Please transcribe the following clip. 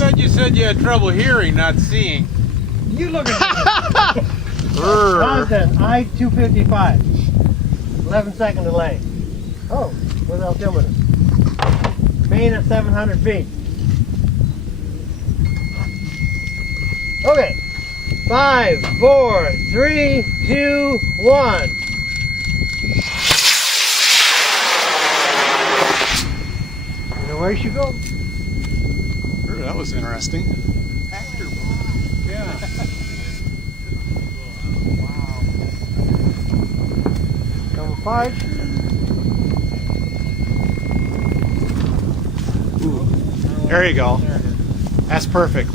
thought you said you had trouble hearing, not seeing. You look at me. Constant, I-255. 11-second delay. Oh, where's altimeter? Main at 700 feet. Okay. 5, 4, 3, 2, 1. Where you go? That was interesting. Yeah. Wow. Camouflage. There you go. That's perfect.